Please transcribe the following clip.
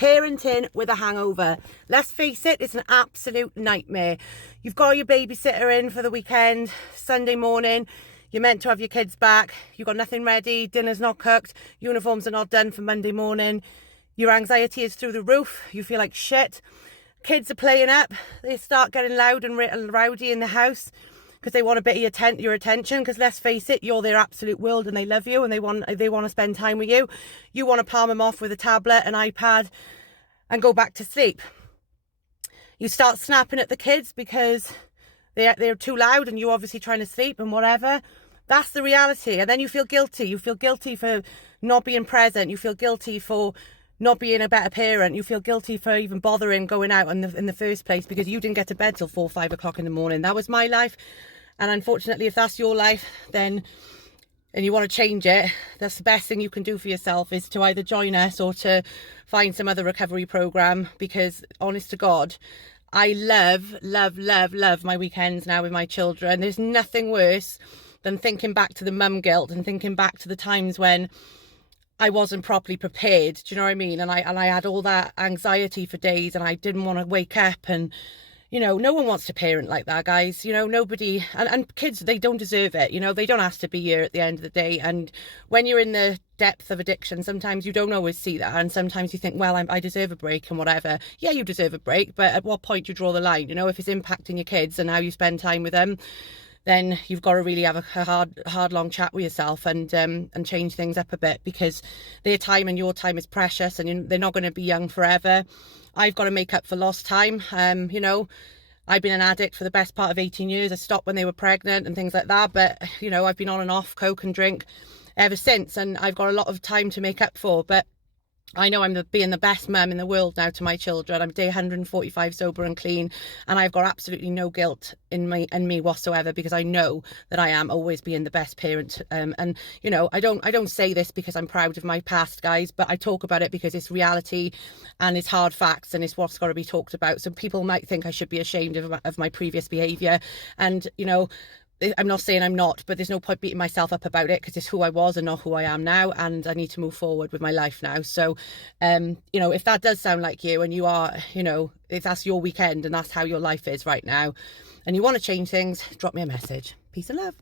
Parenting with a hangover. Let's face it, it's an absolute nightmare. You've got your babysitter in for the weekend, Sunday morning. You're meant to have your kids back. You've got nothing ready. Dinner's not cooked. Uniforms are not done for Monday morning. Your anxiety is through the roof. You feel like shit. Kids are playing up. They start getting loud and rowdy in the house because they want a bit of your attention, because let's face it, you're their absolute world and they love you and they want to spend time with you. You want to palm them off with a tablet, an iPad and go back to sleep. You start snapping at the kids because they're too loud and you're obviously trying to sleep and whatever. That's the reality. And then you feel guilty. You feel guilty for not being present. You feel guilty for not being a better parent. You feel guilty for even bothering going out in the first place because you didn't get to bed till 4 or 5 o'clock in the morning. That was my life. And unfortunately, if that's your life, then, and you want to change it, that's the best thing you can do for yourself, is to either join us or to find some other recovery program. Because honest to God, I love my weekends now with my children. There's nothing worse than thinking back to the mum guilt and thinking back to the times when I wasn't properly prepared. Do you know what I mean? And I had all that anxiety for days and I didn't want to wake up. And, you know, no one wants to parent like that, guys. You know, nobody, and kids, they don't deserve it. You know, they don't ask to be here at the end of the day. And when you're in the depth of addiction, sometimes you don't always see that. And sometimes you think, well, I deserve a break and whatever. Yeah, you deserve a break. But at what point do you draw the line? You know, if it's impacting your kids and how you spend time with them, then you've got to really have a hard, long chat with yourself and change things up a bit, because their time and your time is precious and they're not going to be young forever. I've got to make up for lost time. You know, I've been an addict for the best part of 18 years. I stopped when they were pregnant and things like that. But, you know, I've been on and off coke and drink ever since, and I've got a lot of time to make up for. But I know I'm being the best mum in the world now to my children. I'm day 145 sober and clean, and I've got absolutely no guilt in me whatsoever, because I know that I am always being the best parent. And you know, I don't say this because I'm proud of my past, guys, but I talk about it because it's reality and it's hard facts and it's what's got to be talked about. So people might think I should be ashamed of my previous behaviour, and you know, I'm not saying I'm not, but there's no point beating myself up about it, because it's who I was and not who I am now, and I need to move forward with my life now. So, you know, if that does sound like you, and you are, you know, if that's your weekend and that's how your life is right now, and you want to change things, drop me a message. Peace and love.